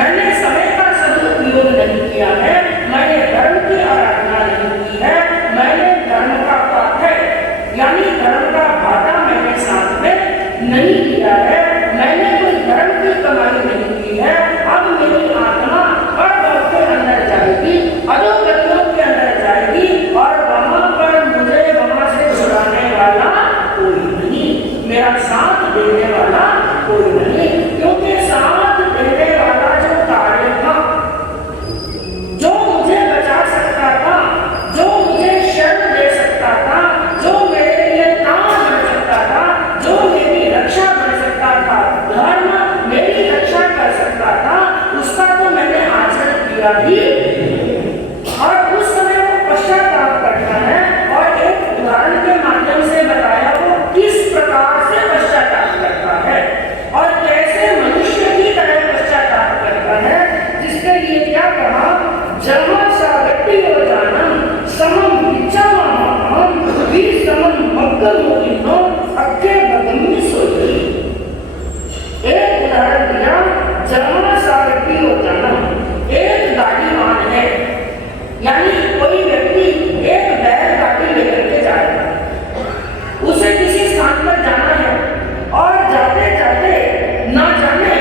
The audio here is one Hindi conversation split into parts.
मैंने समय का सदुपयोग नहीं किया है, मैंने धर्म की आराधना नहीं की है, मैंने धर्म का पाठ्य यानी धर्म का भाटा मैंने साथ में नहीं किया है, मैंने कोई धर्म की कमाई नहीं की है। अब मेरी आत्मा अधोगतियों के अंदर जाएगी, अधोगतियों के अंदर जाएगी और वहां पर मुझे वहां से छुड़ाने वाला कोई नहीं, मेरा साथ देने वाला कोई नहीं, क्योंकि साथ देने वाला जो कार्य था, जो मुझे बचा सकता था, जो मुझे शरण दे सकता था, जो मेरे लिए ताज बन सकता था, जो मेरी रक्षा बन सकता था, धर्म मेरी रक्षा कर सकता था, उसका तो मैंने आचरण किया ही। और उस समय वो पश्चाताप करता है और एक उदाहरण के माध्यम से बताया वो किस प्रकार से पश्चाताप करता है और कैसे मनुष्य की तरह पश्चाताप करता है, जिसके लिए क्या कहा, जन्म सागत्यो जानम समम विचारम विसमम मग्गमोहिनो अक्के बगम्य सोई। एक उदाहरण दिया, जन्म सागत्यो जानम, एक गाड़ीवान है, यानी कोई व्यक्ति एक बैलगाड़ी लेकर के जा रहा है, उसे किसी स्थान पर जाना है और जाते जाते ना जाने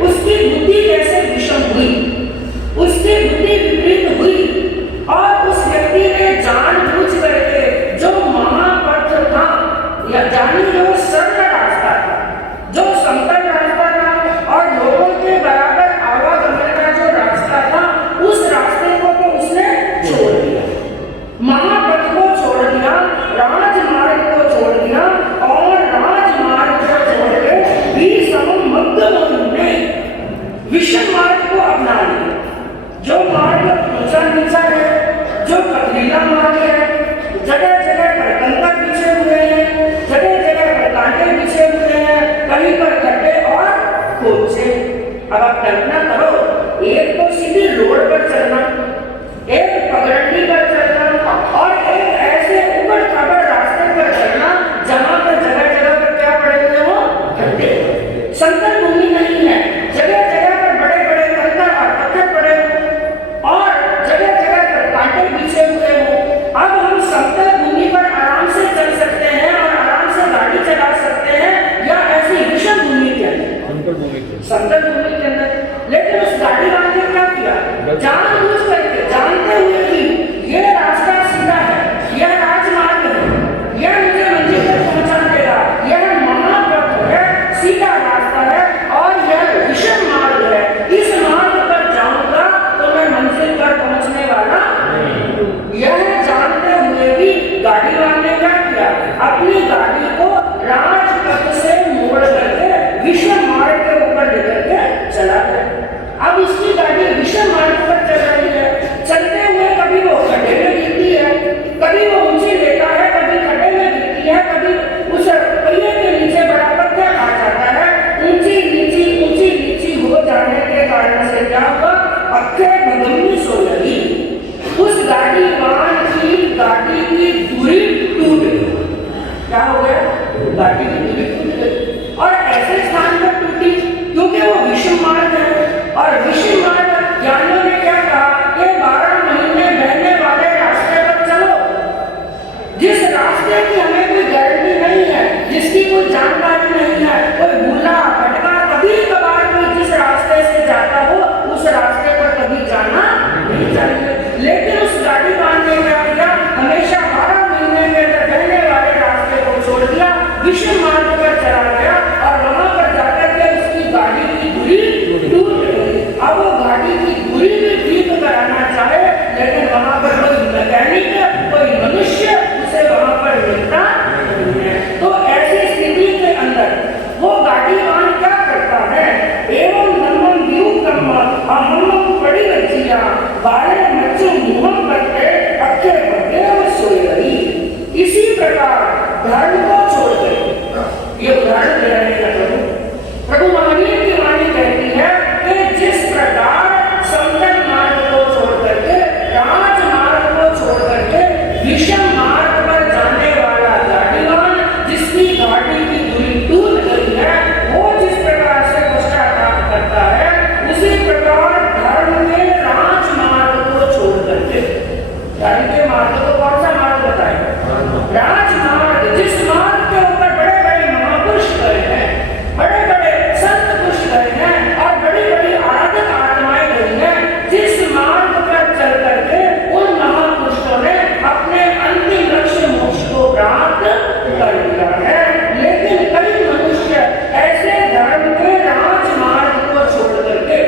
उसकी बुद्धि कैसे विषम हुई, उसकी बुद्धि विपरीत हुई और उस व्यक्ति ने जानबूझ करके जो महापथ था या जानी जो सरल रास्ता था, जो समतल रास्ता था और लोगों के बराबर आवागमन का जो रास्ता था, उस रास्ते को तो उसने छोड़ दिया, महापथ को छोड़ दिया, राजमार्ग को छोड़ दिया और राजमार्ग को छोड़ के विसमम मग्गमोहिनो ने विषम मार्ग को अपना लिया। जो मार्ग ऊंचा नीचा है, जो पथरीला मार्ग है, जगह जगह पर कंकर बिछे हुए हैं, जगह जगह पर कांटे बिछे हुए हैं, कहीं पर गड्ढे और खोचे। अब आप कल्पना करो, एक तो सीधी रोड पर चलना, एक पगडंडी पर चलना और एक ऐसे ऊपर खाबड़ रास्ते पर चलना जहां पर जगह जगह पर क्या पड़े हुए हो, गड्ढे, समतल भूमि नहीं है, जगह जगह पर बड़े बड़े कंकर और पत्थर पड़े हो और जगह जगह पर कांटे बिछे हुए हो। अब हम समतल भूमि पर आराम से चल सकते हैं और आराम से गाड़ी चला सकते हैं या ऐसी विषम भूमि के अंदर, समतल भूमि के अंदर। लेकिन उस गाड़ी वाले ने क्या किया, जानबूझ करके, जानते हुए कि ये रास्ता सीधा है, यह राजमार्ग है, यह मुझे मंजिल तक पहुंचा देगा, यह महापथ है, सीधा रास्ता है और यह विषम मार्ग है, इस मार्ग पर जाऊंगा तो मैं मंजिल पर पहुंचने वाला नहीं। यह जानते हुए भी गाड़ी वाले ने क्या किया, अपनी गाड़ी को राजपथ से मोड़ करके विषम मार्ग के ऊपर लेकर के चला गया। अब उसकी गाड़ी विषम मार्ग पर चल रही है, चलते हुए कभी वो खड्डे में गिरती है, कभी वो ऊंची लेता है, कभी खड्डे में गिरती है, कभी उस पहिए के नीचे बड़ा पत्थर आ जाता है, ऊंची नीची हो जाने के कारण से क्या हुआ, अक्के बगम्य सोई, उस गाड़ी की दूरी टूट गई। क्या हो गया, गाड़ी की दूरी टूट गई और ऐसे स्थान पर टूटी क्योंकि वो विषम मार्ग है और विषम मार्ग ज्ञानियों ने क्या कहा कि 12 महीने बहने वाले रास्ते पर चलो, जिस रास्ते की हमें कोई गारंटी नहीं है, जिसकी कोई जानकारी नहीं है, कोई भूला भटका कभी कभार कोई जिस रास्ते से जाता हो उस रास्ते पर कभी जाना नहीं चाहिए। लेकिन उस गाड़ी वाले ने क्या किया, हमेशा 12 महीने में बहने वाले रास्ते को छोड़ दिया, विषम मार्ग धर्म के राजमार्ग को छोड़ करके, धर्म के मार्ग को कौन सा मार्ग बताएगा? राजमार्ग, जिस मार्ग के ऊपर बड़े बड़े महापुरुष गए हैं, बड़े बड़े संत पुरुष गए हैं और बड़ी बड़ी आराधक आत्माएं गई हैं, जिस मार्ग पर चल करके उन महापुरुषों ने अपने अंतिम लक्ष्य मोक्ष को प्राप्त कर लिया है। लेकिन कई मनुष्य ऐसे धर्म के राजमार्ग को छोड़ करके,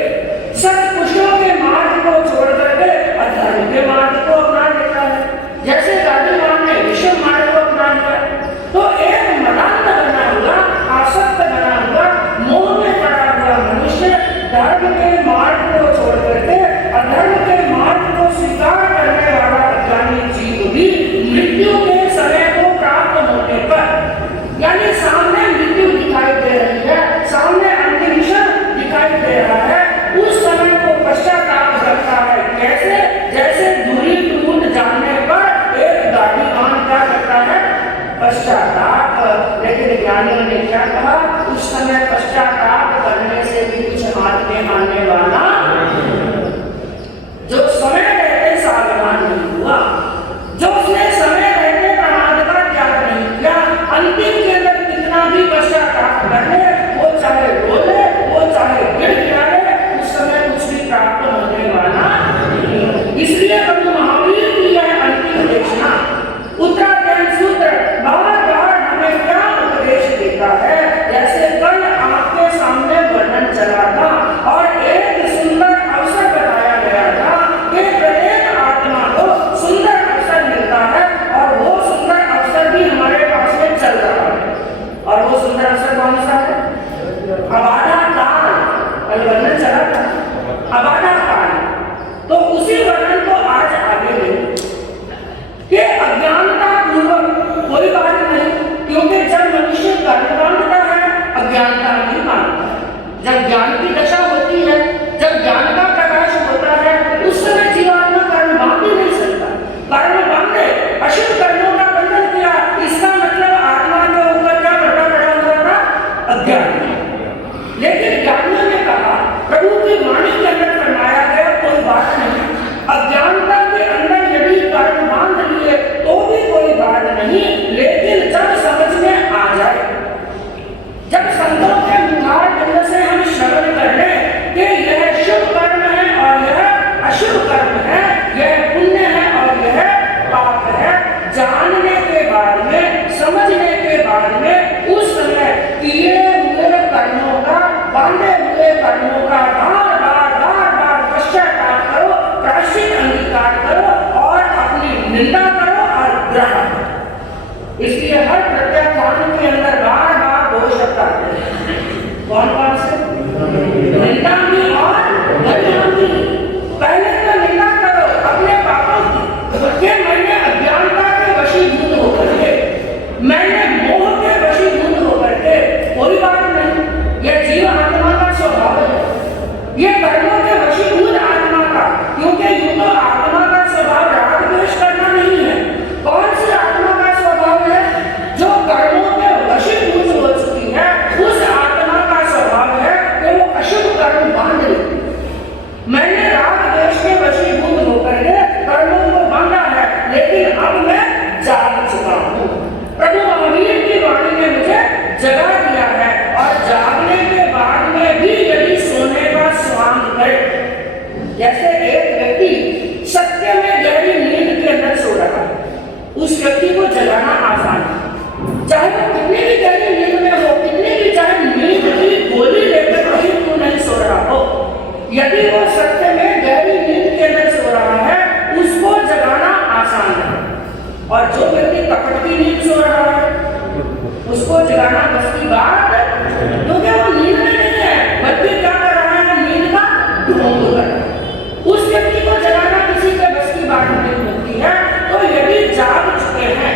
सत्पुरुषों के मार्ग को छोड़ करके अधर्म के मार्ग को अपना लेता है। जैसे गांधीवान ने विश्व मार्ग को अपना लिया, तो एक मदान्त बना हुआ, आसक्त बना हुआ, मोह में पड़ा हुआ मनुष्य धर्म के मार्ग को छोड़ करके अधर्म के मार्ग को स्वीकार करने वाला अज्ञानी जीव भी मृत्यु के समय को प्राप्त होने पर, यानी सामने मृत्यु दिखाई दे रही है, सामने अंतिम क्षण दिखाई दे रहा है, उस समय को पश्चाताप करता है। कैसे? जैसे दूरी टूट जाने पर एक गाड़ीवान क्या करता है? पश्चाताप। लेकिन ज्ञानियों ने क्या कहा? उस समय पश्चाताप करने से भी कुछ हाथ में आने वाला जो समय रहते सावधान नहीं हुआ, जो उसने समय रहते प्रमाद का त्याग नहीं किया, अंतिम के अंदर कितना भी पश्चाताप कर ले, वो चाहे रोले, वो चाहे गिर गिराए, उस समय कुछ भी प्राप्त होने वाला नहीं। इसलिए प्रभु महावीर की यह अंतिम देशना उत्तराखंड सूत्र बार बार हमें क्या उपदेश देता है? जैसे कल आपके सामने वर्णन चला था और एक सुंदर अवसर बताया गया था कि प्रत्येक आत्मा को सुंदर अवसर मिलता है और वो सुंदर अवसर भी हमारे पास में चल रहा है। और वो सुंदर अवसर कौन सा है? अबाधा काल। कल वर्णन चला था अबाधा काल। तो उसी वर्णन को आज आगे ले कि अज्ञानता पूर्वक कोई बात नहीं, क्योंकि जब मनुष्य कर्म बांधता है अज्ञानता नहीं मानता है। जब ज्ञान की दशा होती है, जब ज्ञान का प्रकाश होता है, उस समय जीवात्मा कर्म बांध ही नहीं सकता। कर्म बांधे, अशुभ कर्मों का बंधन किया, इसका मतलब आत्मा के ऊपर क्या पर्दा पड़ा हुआ था? अज्ञान। लेकिन ज्ञानियों ने कहा, प्रभु की वाणी के अंदर फरमाया गया कोई बात नहीं, अज्ञानता के अंदर यदि कर्म बांध लिए तो भी कोई बात नहीं, लेकिन जब समझ में आ जाए, जब संतों के मुखारबिंद से हम श्रवण कर लें कि यह शुभ कर्म है और यह अशुभ कर्म है, यह पुण्य है और यह पाप है, जानने के बाद में, समझने के बाद में, उस समय किए हुए कर्मों का, बांधे हुए कर्मों का बार बार पश्चाताप करो, प्रायश्चित अंगीकार करो और अपनी निंदा करो और ग्रहण करो। इसलिए हर प्रत्याख्यान के अंदर बार बार दो शब्द आते हैं। कौन कौन से? निंदा भी और गरिमा भी। पहले तो निंदा करो अपने पापों की, कि मैंने अज्ञानता के वशीभूत होकर के, मैंने मोह के वशीभूत होकर के, कोई बात नहीं, यह जीव आत्मा का स्वभाव है, ये कर्मों के वशीभूत आत्मा का, क्योंकि यूं तो आत्मा का स्वभाव राग द्वेष करना नहीं है। कौन सी आत्मा का स्वभाव है? जो कर्मों के वशीभूत हो चुकी है, उस आत्मा का स्वभाव है कि वो अशुभ कर्म बांध लेती है। मैंने राग द्वेष के वशीभूत होकर के कर्मों को बांधा है, लेकिन अब मैं जाग चुका हूँ। प्रभु महावीर की वाणी ने मुझे जगा दिया है और जागने के बाद में भी यदि सोने का स्वांग करे, जैसे एक व्यक्ति सत्य में गहरी नींद के अंदर सो रहा है, उस व्यक्ति को जगाना आसान है, चाहे वो कितनी भी गहरी नींद में हो, कितनी भी चाहे नींद की गोली लेकर कहीं क्यों नहीं सो रहा हो, यदि वो सत्य में गहरी नींद के अंदर सो रहा है, उसको जगाना आसान है। और जो व्यक्ति कपट की नींद सो रहा है, उसको जगाना बस की बात, क्योंकि वो नींद में नहीं है, बल्कि क्या कर रहा है? नींद का ढोंग कर रहा है। उस व्यक्ति को जगाना किसी के बस की बात नहीं होती है। तो यदि जाग चुके हैं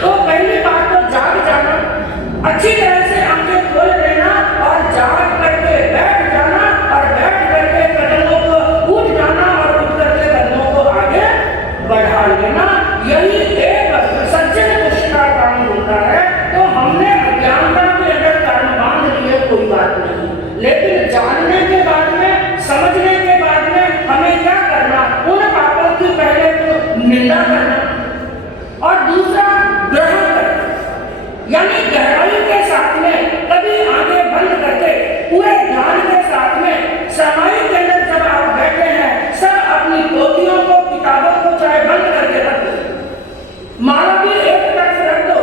तो पहली बात तो जाग जाना, अच्छी तरह से आंखें खोल लेना और जाग करके बैठ जाना और बैठ करके कदमों को उठ जाना और उठ करके कदमों को आगे बढ़ा लेना। यही एक सज्जन पुरुष का काम होता है। तो हमने अज्ञानता के अंदर कर्म बांध लिए हमें क्या करना, उन पापों की पहले तो निंदा करना और दूसरा ग्रहण करना, यानी गहराई के साथ में कभी आंखें बंद करके पूरे ध्यान के साथ में समाधि के अंदर जब आप बैठे हैं, सब अपनी पोथियों को, किताबों को चाहे बंद करके रख दो, माला भी एक तरफ रख दो,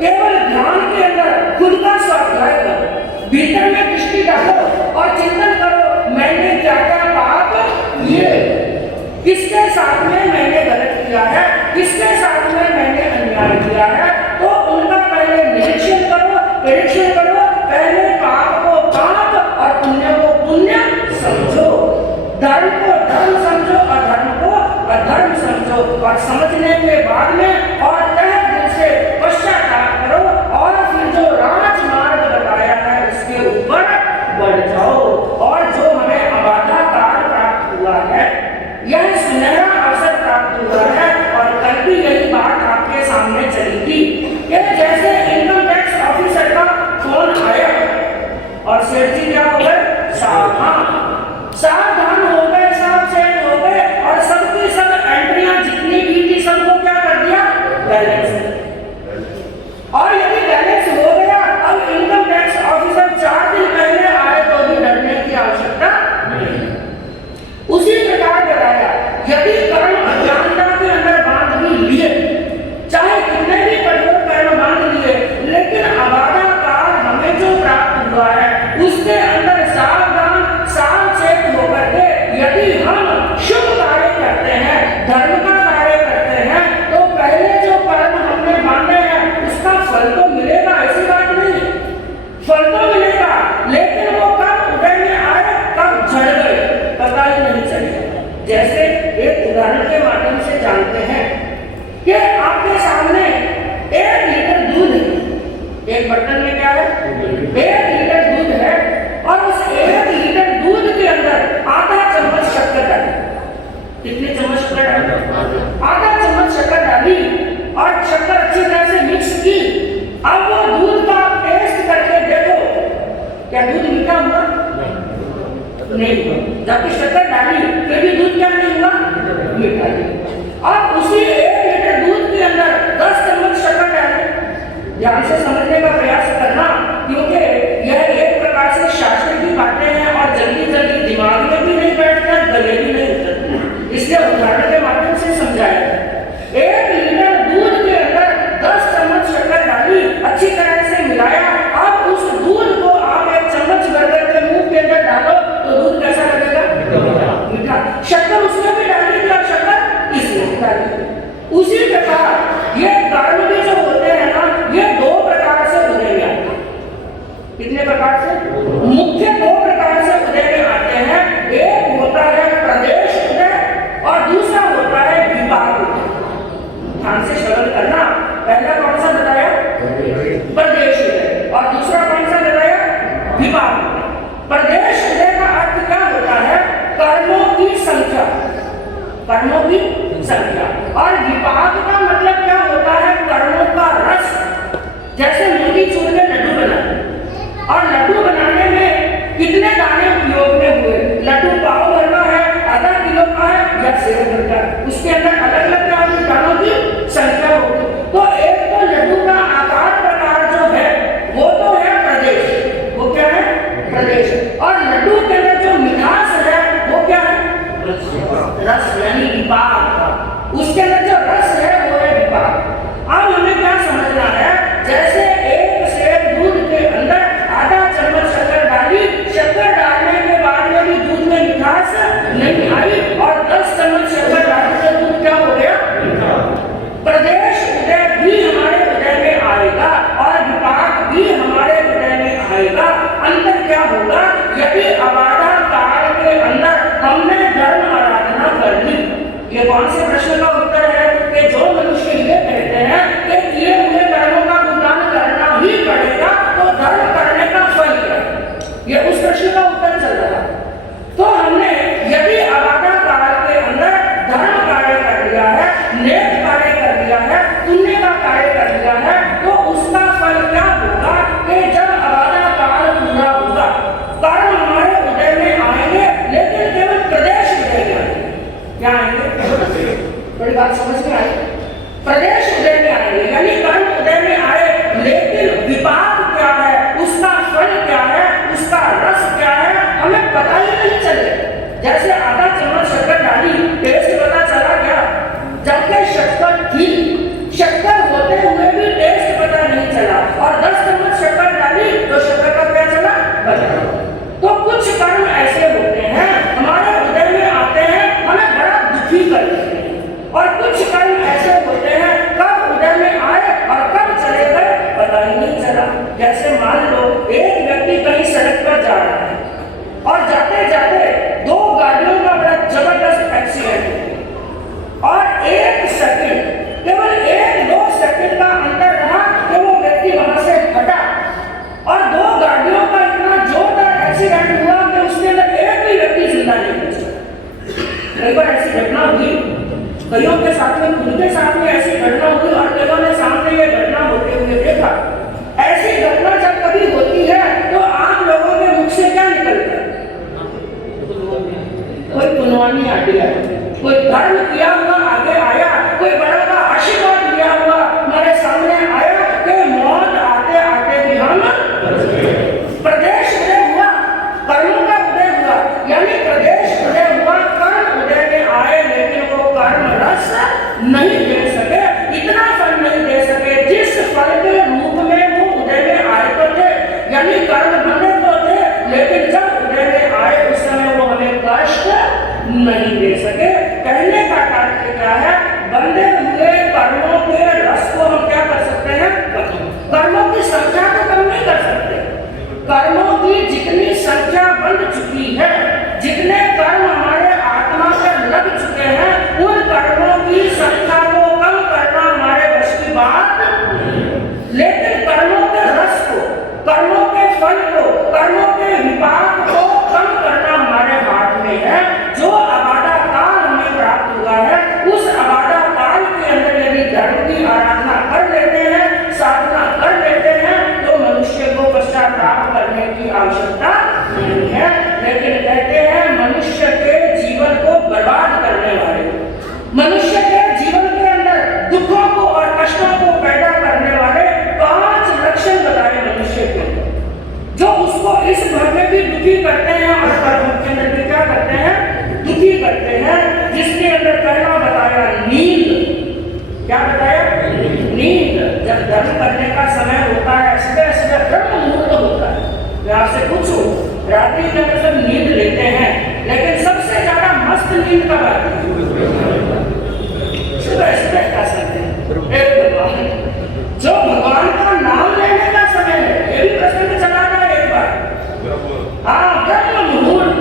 केवल ध्यान के अंदर खुद का स्वाध्याय करो, भीतर में दृष्टि डालो और चिंतन करो, मैंने क्या क्या पाप किए, किसके साथ में मैंने गलत किया है, किसके साथ में मैंने अन्याय किया है, तो उनका पहले निरीक्षण करो, परीक्षण करो, पहले पाप को पाप और पुण्य को पुण्य समझो, धर्म को धर्म समझो, अधर्म को अधर्म समझो, और समझने के बाद में और तहे दिल से पश्चाताप करो और फिर जो राजमार्ग बताया है उसके ऊपर बढ़ जाओ, और जो हमें अबाधा काल प्राप्त हुआ है, यह सुनहरा अवसर प्राप्त हुआ है, और कल भी यही बात आपके सामने चलेगी कि जैसे इनकम टैक्स ऑफिसर का फोन आया और सेठ जी क्या हो गए, सावधान हो गए, सब चेक हो गए, और सबकी सब एंट्रियां जितनी की थी सबको क्या कर दिया, बैलेंस, और यदि बैलेंस हो गया, अब इनकम टैक्स ऑफिसर 4 दिन पहले आए तो भी डरने की आवश्यकता नहीं। उसी प्रकार बताया, यदि कर्म अज्ञानता के अंदर बांध भी लिए, चाहे कितने भी कठोर कर्म बांध लिए, लेकिन अबाधा काल हमें जो प्राप्त हुआ है उसके अंदर सावधान सावचेत होकर के यदि हम शुभ कार्य करते हैं, धर्म का कार्य करते हैं, तो पहले जो कर्म हमने बांधे हैं उसका फल तो मिलेगा, ऐसी बात नहीं, फल तो मिलेगा, लेकिन वो कब उदय में आए, कब झड़ गए, पता ही नहीं चलेगा। जैसे एक उदाहरण के माध्यम से जानते हैं कि आपके सामने 1 लीटर दूध है, एक बर्तन में क्या है, 1 लीटर दूध है, और उस 1 लीटर दूध के अंदर आधा चम्मच शक्कर डाली, कितने चम्मच शक्कर डाली, आधा चम्मच शक्कर डाली, और शक्कर अच्छी तरह से मिक्स की, अब वो दूध का टेस्ट करके देखो, क्या दूध मीठा हुआ, नहीं हुआ, जबकि शक्कर डाली फिर भी दूध क्या नहीं हुआ, मीठा नहीं। अब उसी 1 लीटर दूध के अंदर 10 चम्मच शक्कर डाले, ध्यान से समझने का प्रयास करना, क्योंकि यह एक प्रकार से शास्त्र की बातें हैं और जल्दी जल्दी दिमाग में भी नहीं बैठता, गले भी नहीं उतरती, इसलिए उदाहरण के माध्यम से समझाया। 1 लीटर दूध के अंदर 10 चम्मच शक्कर डाली, अच्छी तरह से मिलाया, अब उस दूध को आप 1 चम्मच भर करके मुंह के अंदर डालो तो दूध कैसा लगेगा, मीठा, शक्कर उसमें भी डाली थी और शक्कर इसमें डाली। उसी प्रकार ये कर्म भी जो होते हैं ना, ये 2 प्रकार से उदय में आते हैं, कितने प्रकार से, मुख्य 2 प्रकार से उदय में आते हैं, एक होता है प्रदेश उदय और दूसरा होता है विपाक उदय। ध्यान से श्रवण करना, पहला कौन सा बताया, प्रदेश उदय, और दूसरा कौन सा बताया, विपाक उदय। प्रदेश उदय का अर्थ क्या होता है, कर्मों की संख्या, कर्मों की संख्या, और विपाक का मतलब क्या होता है, कर्मों का रस। जैसे मोतीचूर के लड्डू बनाए, और लड्डू बनाने में कितने दाने उपयोग में हुए, लड्डू पाव भर का है, आधा किलो का है या सेव भर का, उसके अंदर अलग अलग दानों की संख्या होगी। तो एक तो लड्डू का आकार प्रकार जो है वो तो है प्रदेश, वो क्या है, प्रदेश, और लड्डू के अंदर जो मिठास है वो क्या है, रस, यानी विपाक, उसके अंदर जो रस है वो है विपाक। अब हमें क्या समझना है, जैसे 1 सेर दूध के अंदर आधा चम्मच शक्कर डाली, शक्कर डालने के बाद में भी दूध में मिठास नहीं आई, और 10 चम्मच शक्कर डालने से दूध क्या हो गया, प्रदेश उदय भी हमारे उदय में आएगा और विपाक भी हमारे उदय में आएगा। अंतर क्या होगा, यदि अबाधा काल के अंदर हमने धर्म आराधना कर ली। ये कौन से प्रश्न का उत्तर है कि जो मनुष्य ये कहते हैं कि किए हुए कर्मों का भुगतान करना ही पड़ेगा, तो धर्म करने का फल क्या है, ये उस प्रश्न का उत्तर चल रहा है। तो हमने यदि अबाधा काल के अंदर धर्म कार्य कर लिया है, नेक कार्य कर लिया है, पुण्य का कार्य कर लिया है, तो उसका फल क्या होगा कि जब अबाधा काल पूरा होगा, कर्म हमारे उदय में आएंगे, लेकिन केवल प्रदेश उदय में, क्या आएंगे? बड़ी बात समझ में आई। प्रदेश उदय में आएंगे, यानी कर्म उदय में आए, लेकिन विपाक क्या है, उसका फल क्या है, उसका रस क्या है, हमें पता ही नहीं चले। जैसे आधा चम्मच शक्कर डाली, टेस्ट पता चला क्या? जबकि शक्कर थी, शक्कर होते हुए भी टेस्ट पता नहीं चला, और 10 चम्मच शक्कर डाली तो शक्कर का क्या चला? पता। तो कुछ कर्म ऐसे होते हैं हमारे उदय में आते हैं, हमें बड़ा दुखी कर देते हैं, और कुछ कर्म ऐसे होते हैं कब उदय में आए और कब चले गए पता ही नहीं चला। जैसे मान लो एक व्यक्ति कहीं सड़क पर जा रहा है और जाते जाते 2 गाड़ियों का बड़ा जबरदस्त एक्सीडेंट है, और 1 सेकंड, केवल 1-2 सेकंड का अंतर रहा कि वो व्यक्ति वहां से हटा, और 2 गाड़ियों का इतना जोरदार एक्सीडेंट हुआ कि उसके अंदर एक भी व्यक्ति जिंदा नहीं बचा। कई बार ऐसी घटना हुई, कईयों के साथ में, उनके साथ में ऐसी घटना हुई, और कईयों ने सामने ये घटना होते हुए देखा। ऐसी घटना जब कभी होती है तो आम लोगों के मुख से क्या निकलता है? कोई पुनवानी आती है, कोई धर्म किया हुआ आगे आया, कोई बड़ा का आशीर्वाद लिया हुआ हमारे सामने आया कि मौत आते आते भी हम प्रदेश उदय हुआ, कर्मों का उदय हुआ, यानी प्रदेश उदय हुआ, कर्म उदय में आए, लेकिन वो कर्म रस नहीं दे सके, इतना फल नहीं दे सके जिस फल के रूप में वो उदय में आए तो थे, यानी कर्म बने तो थे, लेकिन जब उदय में आए उस समय वो हमें कष्ट नहीं दे सके। कहने का तात्पर्य क्या है? बंधे हुए कर्मों के रस को हम क्या कर सकते हैं? कर्मों की संख्या को कम नहीं कर सकते। कर्मों की जितनी संख्या बन चुकी है, जितने कर्म हमारे आत्मा पर लग चुके हैं, उन कर्मों की संख्या को कम करना हमारे बस की बात नहीं। लेकिन कर्मों के रस को, कर्मों के फल को, कर्मों के विपाक को कम करना हमारे हाथ में है। जो अबाधा काल हमें प्राप्त हुआ है, उस अबाधा काल के अंदर यदि धर्म की आराधना कर लेते हैं, साधना कर लेते हैं, तो मनुष्य को पश्चाताप करने की आवश्यकता नहीं है। लेकिन कहते हैं मनुष्य के जीवन को बर्बाद करने वाले, मनुष्य के जीवन के अंदर दुखों को और कष्टों को पैदा करने वाले 5 लक्षण बताए मनुष्य के, जो उसको इस भर में भी दुखी करते हैं और कर्म के अंदर भी क्या करते हैं? दुखी करते हैं। जिसके अंदर पहला बताया नींद। क्या बताया? नींद। जब धर्म करने का समय होता है, सुबह सुबह ब्रह्म मुहूर्त होता है, मैं आपसे पूछूं, रात्रि के अंदर सब नींद लेते हैं, लेकिन सबसे ज्यादा मस्त नींद कब आती है? सुबह सुबह का समय। भगवान, जो भगवान का नाम लेने का समय है, ये भी प्रश्न में चला था एक बार। हाँ, ब्रह्म मुहूर्त।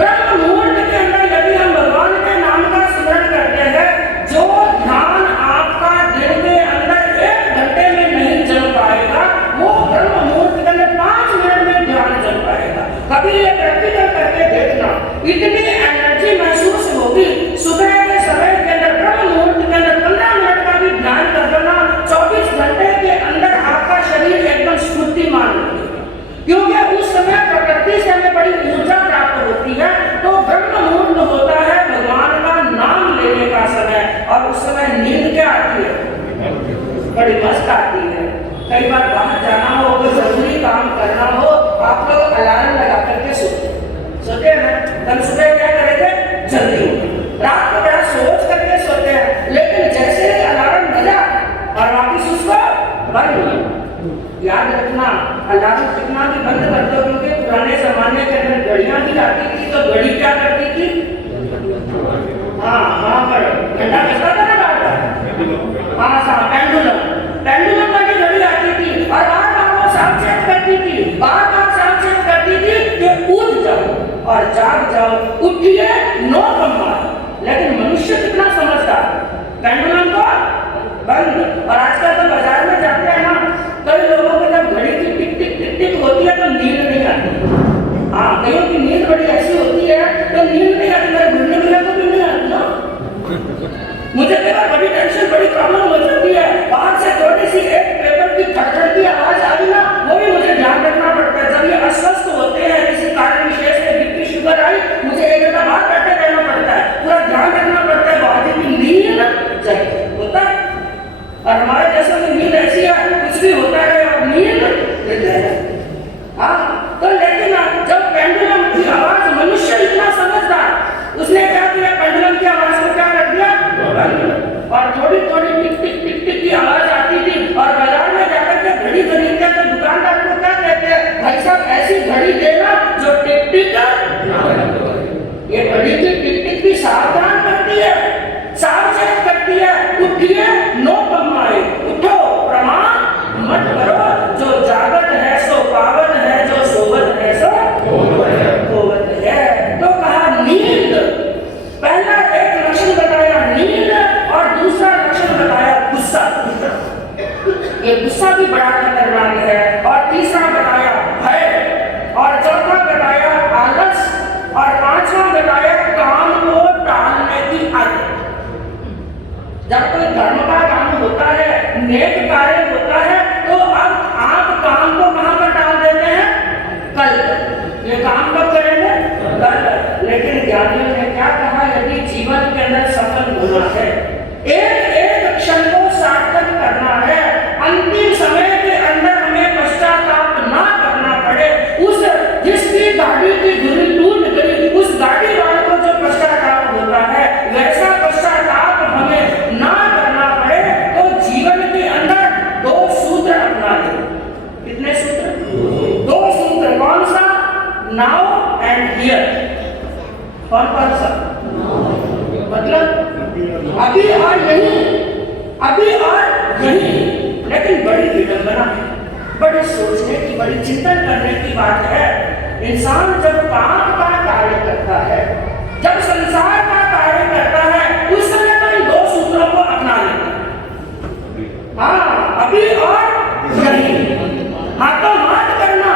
ब्रह्म मुहूर्त के अंदर यदि हम भगवान के नाम का स्मरण करते हैं, जो ध्यान आपका दिन के अंदर 1 घंटे में नहीं जम पाएगा, वो ब्रह्म मुहूर्त के अंदर 5 मिनट में ध्यान जम पाएगा। कभी ये प्रैक्टिकल करके देखना, इतनी एनर्जी महसूस होगी। सुबह के समय के अंदर ब्रह्म मुहूर्त के अंदर 15 मिनट का भी ध्यान कर लेना, 24 घंटे के अंदर आपका शरीर एकदम स्फूर्तिमान होगा, क्योंकि उस समय प्रकृति से हमें बड़ी ऊर्जा प्राप्त होती है। तो ब्रह्म मुहूर्त होता है भगवान का नाम लेने का समय, और उस समय नींद क्या आती है? बड़ी मस्त आती है। कई बार बाहर जाना हो, कोई जरूरी काम करना हो, आप लोग अलार्म लगा करके सोते हैं। कल सुबह क्या करेंगे? जल्दी उठे। रात को बड़ा सोच करके सोते हैं, लेकिन जैसे ही अलार्म बजा और वापिस उसको बंद। याद रखना, अलार्म कितना भी बंद कर दो, क्योंकि पुराने जमाने के अंदर घड़ियां भी आती थी, तो घड़ी क्या करती थी? हाँ, वहां पर घंटा बजता था ना बार-बार। हाँ, पेंडुलम वाली घड़ी आती थी, और बार-बार वो सावचेत करती थी, बार-बार सावचेत करती थी कि उठ जाओ और जाग जाओ, उठिए, नो कमाल। लेकिन मनुष्य कितना समझदार, पेंडुलम को बंद। और आजकल तो बाजार में जाते हैं ना, कई लोगों को जब घड़ी की टिक टिक टिक टिक होती है तो नींद नहीं आती। हाँ, कईयों की नींद बड़ी ऐसी होती है तो नींद नहीं आती। मेरे घूमने मिले को भी नहीं आती ना। मुझे देखा बड़ी टेंशन, बड़ी प्रॉब्लम हो जाती है। बाहर से थोड़ी सी एक पेपर की खड़खड़ की आवाज आ रही ना, वो भी मुझे ध्यान रखना पड़ता है। जब ये अस्वस्थ होते हैं, किसी कारण विशेष में बीपी शुगर आई, मुझे 1 घंटा बाहर बैठे रहना पड़ता है, पूरा ध्यान कि सावधान करती है, सावचेत करती है, उठिए नो कमाए, उठो प्रमाण मत करो, जो जागत है सो पावन है, जो सोवत है सो खोवत है। तो कहा नींद, पहला एक लक्षण बताया नींद और दूसरा लक्षण बताया गुस्सा। ये गुस्सा भी बड़ा खतरनाक है। और तीसरा बताया भय, और चौथा बताया आलस, और पांचवा बताया काम को टालने की आदत। जब कोई धर्म का काम होता है, नेक कार्य होता है, तो अब आप काम को कहां पर टाल देते हैं? कल। ये काम कब करेंगे? कल। लेकिन ज्ञानियों ने क्या कहा, यदि जीवन के अंदर सफल होना है, एक एक क्षण को सार्थक करना है, अंतिम समय के अंदर हमें पश्चाताप ना करना पड़े, उस जिसकी गाड़ी की धुरी टूट गई उस गाड़ी वाले को जो पश्चाताप होता है, वैसा पश्चाताप हमें ना करना पड़े, तो जीवन के अंदर दो सूत्र अपना ले। कितने सूत्र? दो सूत्र। कौन सा? Now and here. कौन सा? मतलब अभी और यहीं, अभी और यहीं। लेकिन बड़ी विडंबना है, बड़े सोचने की, बड़ी चिंतन करने की बात है। इंसान जब काम का कार्य करता है, जब संसार का कार्य करता है, उस समय तो इन दो सूत्रों को अपना लेता है। हाँ, अभी और यहीं। हाथों हाथ करना,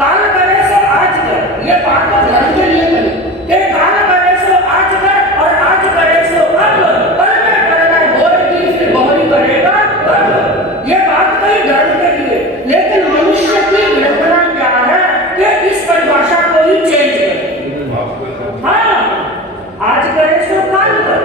काल करे सो आज कर। ये बात तो धर्म के लिए कही कि काल करे सो आज कर, और आज करे सो अब, कल में करना बोल की बोली करेगा कब। ये बात कही धर्म के लिए। लेकिन मनुष्य की विडंबना क्या है कि इस परिभाषा को ही चेंज कर। हाँ, आज करे सो काल कर,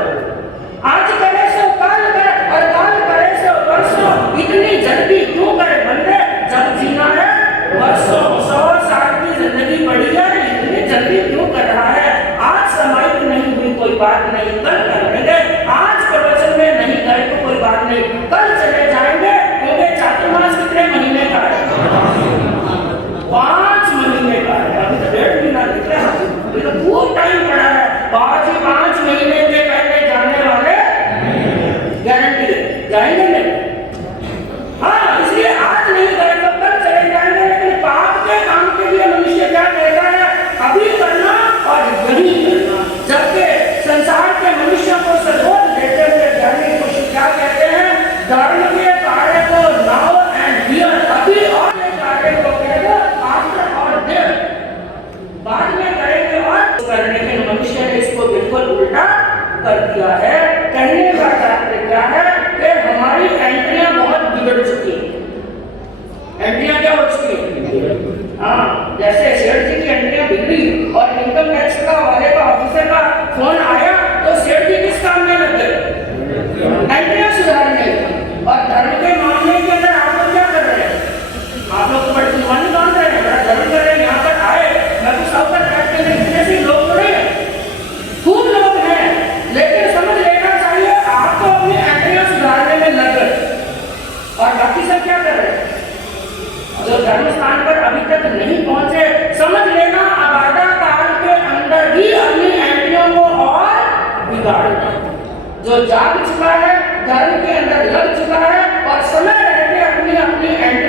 आज करे सो काल कर, और काल करे सो परसों। इतनी जल्दी क्यों करे बंदे? जब जीना है वर्षों 100 साल की जिंदगी पड़ी है, इतनी जल्दी क्यों कर रहा है? आज समाप्त नहीं हुई कोई बात नहीं, कल कर लेंगे। आज प्रवचन में नहीं गए तो कोई बात नहीं, कल चले जाएंगे, क्योंकि चातुर्मास कितने महीने का है? 5 महीने का है। अभी तो 1.5 महीना निकले, अभी तो खूब टाइम पड़ा है। 5 महीने के पहले जाने वाले गारंटी जाएंगे नहीं। हाँ, इसलिए आज नहीं गए तो कल चले जाएंगे। लेकिन पाप के काम के लिए मनुष्य क्या कहता है? अभी करना और यही करना। जबकि संसार के मनुष्य को सदबोध देते हुए ज्ञानी पुरुष क्या कहते हैं? धर्म के कार्य को नाउ एंड हियर, अभी और कार्य को करेगा आफ्टर और देयर, बाद में करेंगे और करने के। मनुष्य ने इसको बिल्कुल उल्टा कर दिया है। कहने का तात्पर्य क्या है कि हमारी एंट्रियां बहुत बिगड़ चुकी हैं। एंट्रियां क्या हो चुकी हैं? हाँ, जैसे सेठ जी की एंट्रियां बिगड़ी और इनकम टैक्स का वाले का ऑफिसर का फोन आया, तो सेठ जी किस काम में लग गए? एंट्रियां सुधारने। और धर्म के मामले के अंदर आप लोग क्या कर रहे हैं? आप लोग तो बड़े जुर्माने बांध रहे हैं, बड़ा धर्म कर रहे हैं। यहाँ पर आए, मैं कुछ अवसर बैठते हैं, जैसे लोग थोड़े हैं, खूब लोग हैं, लेकिन समझ लेना चाहिए आप तो अपनी एंट्रियां सुधारने में लग गए, और बाकी सब क्या कर रहे हैं? जो धर्म स्थान पर अभी तक नहीं पहुंचे, समझ लेना आबादा काल के अंदर ही अपनी एंट्रियों को और बिगाड़ना। जो जाग चुका है, धर्म के अंदर लग चुका है, और समय रहते अपनी अपनी एंट्री